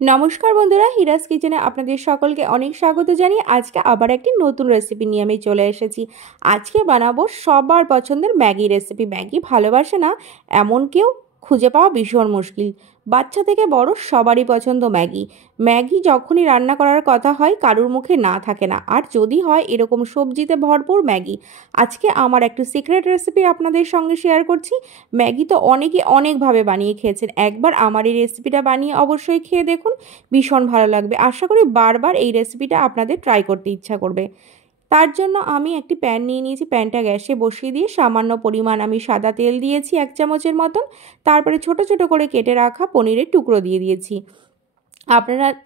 নমস্কার বন্ধুরা, হিরাস কিচেনে আপনাদের সকলকে অনেক স্বাগত জানিয়ে আজকে আবার একটি নতুন রেসিপি নিয়ে আমি চলে এসেছি। আজকে বানাবো সবার পছন্দের ম্যাগি রেসিপি। ম্যাগি ভালোবাসে না এমন কেউ খুঁজে পাওয়া ভীষণ মুশকিল। বাচ্চা থেকে বড় সবারই পছন্দ ম্যাগি। ম্যাগি যখনই রান্না করার কথা হয় কারুর মুখে না থাকে না, আর যদি হয় এরকম সবজিতে ভরপুর ম্যাগি। আজকে আমার একটু সিক্রেট রেসিপি আপনাদের সঙ্গে শেয়ার করছি। ম্যাগি তো অনেকে অনেকভাবে বানিয়ে খেয়েছেন, একবার আমার এই রেসিপিটা বানিয়ে অবশ্যই খেয়ে দেখুন, ভীষণ ভালো লাগবে। আশা করি বারবার এই রেসিপিটা আপনাদের ট্রাই করতে ইচ্ছা করবে। তার জন্য আমি একটি প্যান নিয়ে নিয়েছি। প্যানটা গ্যাসে বসিয়ে দিয়ে সামান্য পরিমাণ আমি সাদা তেল দিয়েছি 1 চামচের মতন। তারপরে ছোট ছোট করে কেটে রাখা পনিরের টুকরো দিয়ে দিয়েছি।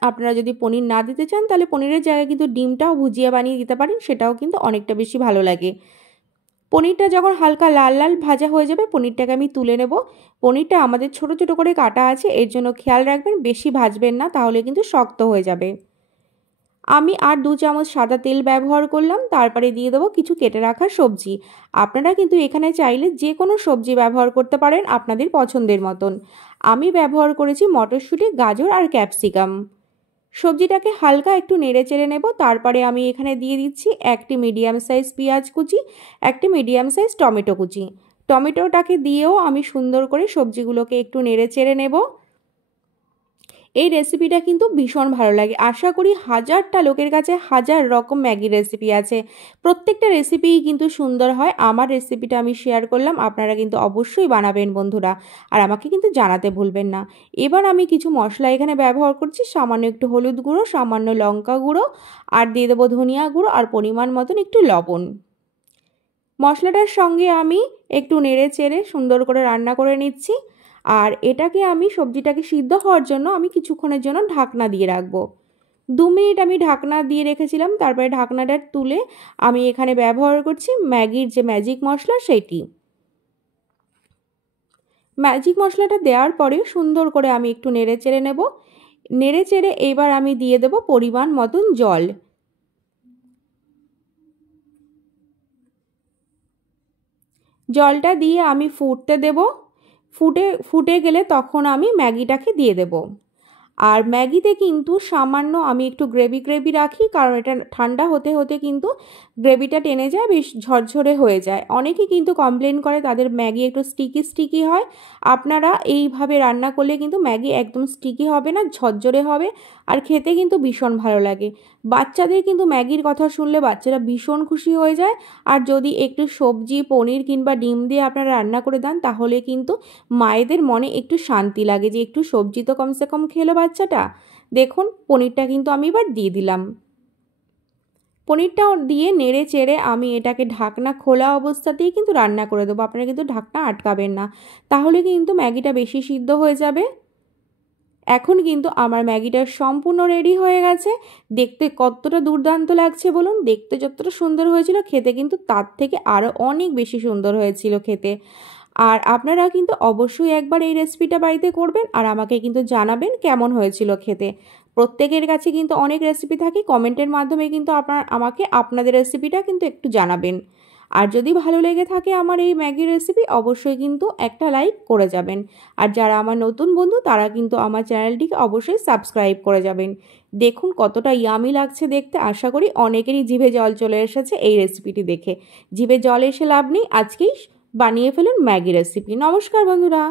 আপনারা যদি পনির না দিতে চান তাহলে পনিরের জায়গায় কিন্তু ডিমটাও ভুজিয়া বানিয়ে দিতে পারেন, সেটাও কিন্তু অনেকটা বেশি ভালো লাগে। পনিরটা যখন হালকা লাল লাল ভাজা হয়ে যাবে পনিরটাকে আমি তুলে নেব। পনিরটা আমাদের ছোট ছোট করে কাটা আছে, এর জন্য খেয়াল রাখবেন বেশি ভাজবেন না, তাহলে কিন্তু শক্ত হয়ে যাবে। আমি আর 2 চামচ সাদা তেল ব্যবহার করলাম। তারপরে দিয়ে দেবো কিছু কেটে রাখা সবজি। আপনারা কিন্তু এখানে চাইলে যে কোনো সবজি ব্যবহার করতে পারেন আপনাদের পছন্দের মতন। আমি ব্যবহার করেছি মটরশুঁটি, গাজর আর ক্যাপসিকাম। সবজিটাকে হালকা একটু নেড়ে চেড়ে নেব। তারপরে আমি এখানে দিয়ে দিচ্ছি একটি মিডিয়াম সাইজ পেঁয়াজ কুচি, একটি মিডিয়াম সাইজ টমেটো কুচি। টমেটোটাকে দিয়েও আমি সুন্দর করে সবজিগুলোকে একটু নেড়ে চেড়ে নেব। এই রেসিপিটা কিন্তু ভীষণ ভালো লাগে। আশা করি হাজারটা লোকের কাছে হাজার রকম ম্যাগি রেসিপি আছে, প্রত্যেকটা রেসিপিই কিন্তু সুন্দর হয়। আমার রেসিপিটা আমি শেয়ার করলাম, আপনারা কিন্তু অবশ্যই বানাবেন বন্ধুরা, আর আমাকে কিন্তু জানাতে ভুলবেন না। এবার আমি কিছু মশলা এখানে ব্যবহার করছি। সামান্য একটু হলুদ গুঁড়ো, সামান্য লঙ্কা গুঁড়ো, আর দিয়ে দেবো ধনিয়া গুঁড়ো, আর পরিমাণ মতন একটু লবণ। মশলাটার সঙ্গে আমি একটু নেড়ে চেড়ে সুন্দর করে রান্না করে নিচ্ছি। আর এটাকে আমি সবজিটাকে সিদ্ধ হওয়ার জন্য আমি কিছুক্ষণের জন্য ঢাকনা দিয়ে রাখবো। 2 মিনিট আমি ঢাকনা দিয়ে রেখেছিলাম। তারপরে ঢাকনাটা তুলে আমি এখানে ব্যবহার করছি ম্যাগির যে ম্যাজিক মশলা সেটি। ম্যাজিক মশলাটা দেওয়ার পরে সুন্দর করে আমি একটু নেড়ে চেড়ে নেব। নেড়ে চেড়ে এবার আমি দিয়ে দেব পরিমাণ মতন জল। জলটা দিয়ে আমি ফুটতে দেব। ফুটে গেলে তখন আমি ম্যাগিটাকে দিয়ে দেব। আর ম্যাগিতে কিন্তু সামান্য আমি একটু গ্রেভি রাখি, কারণ এটা ঠান্ডা হতে হতে কিন্তু গ্রেভিটা টেনে যায়, বেশ ঝরঝরে হয়ে যায়। অনেকেই কিন্তু কমপ্লেন করে তাদের ম্যাগি একটু স্টিকি হয়। আপনারা এইভাবে রান্না করলে কিন্তু ম্যাগি একদম স্টিকি হবে না, ঝরঝরে হবে, আর খেতে কিন্তু ভীষণ ভালো লাগে। বাচ্চাদের কিন্তু ম্যাগির কথা শুনলে বাচ্চারা ভীষণ খুশি হয়ে যায়। আর যদি একটু সবজি, পনির কিংবা ডিম দিয়ে আপনারা রান্না করে দেন তাহলে কিন্তু মায়েদের মনে একটু শান্তি লাগে যে একটু সবজি তো কমসে কম খেলো বাচ্চাটা। দেখুন পনিরটা কিন্তু আমি এবার দিয়ে দিলাম। পনিরটাও দিয়ে নেড়ে চেড়ে আমি এটাকে ঢাকনা খোলা অবস্থাতেই কিন্তু রান্না করে দেবো। আপনারা কিন্তু ঢাকনা আটকাবেন না, তাহলে কিন্তু ম্যাগিটা বেশি সিদ্ধ হয়ে যাবে। এখন কিন্তু আমার ম্যাগিটা সম্পূর্ণ রেডি হয়ে গেছে। দেখতে কতটা দুর্দান্ত লাগছে বলুন। দেখতে যতটা সুন্দর হয়েছিল, খেতে কিন্তু তার থেকে আরও অনেক বেশি সুন্দর হয়েছিল খেতে। আর আপনারা কিন্তু অবশ্যই একবার এই রেসিপিটা বাড়িতে করবেন, আর আমাকে কিন্তু জানাবেন কেমন হয়েছিল খেতে। প্রত্যেকের কাছে কিন্তু অনেক রেসিপি থাকে, কমেন্টের মাধ্যমে কিন্তু আমাকে আপনাদের রেসিপিটা কিন্তু একটু জানাবেন। আর যদি ভালো লেগে থাকে আমার এই ম্যাগি রেসিপি অবশ্যই কিন্তু একটা লাইক করে যাবেন। আর যারা আমার নতুন বন্ধু তারা কিন্তু আমার চ্যানেলটিকে অবশ্যই সাবস্ক্রাইব করে যাবেন। দেখুন কতটা ইয়ামি লাগছে দেখতে। আশা করি অনেকেরই জিভে জল চলে এসেছে এই রেসিপিটি দেখে। জিভে জল এসে লাভ নেই, আজকেই বানিয়ে ফেলুন ম্যাগি রেসিপি। নমস্কার বন্ধুরা।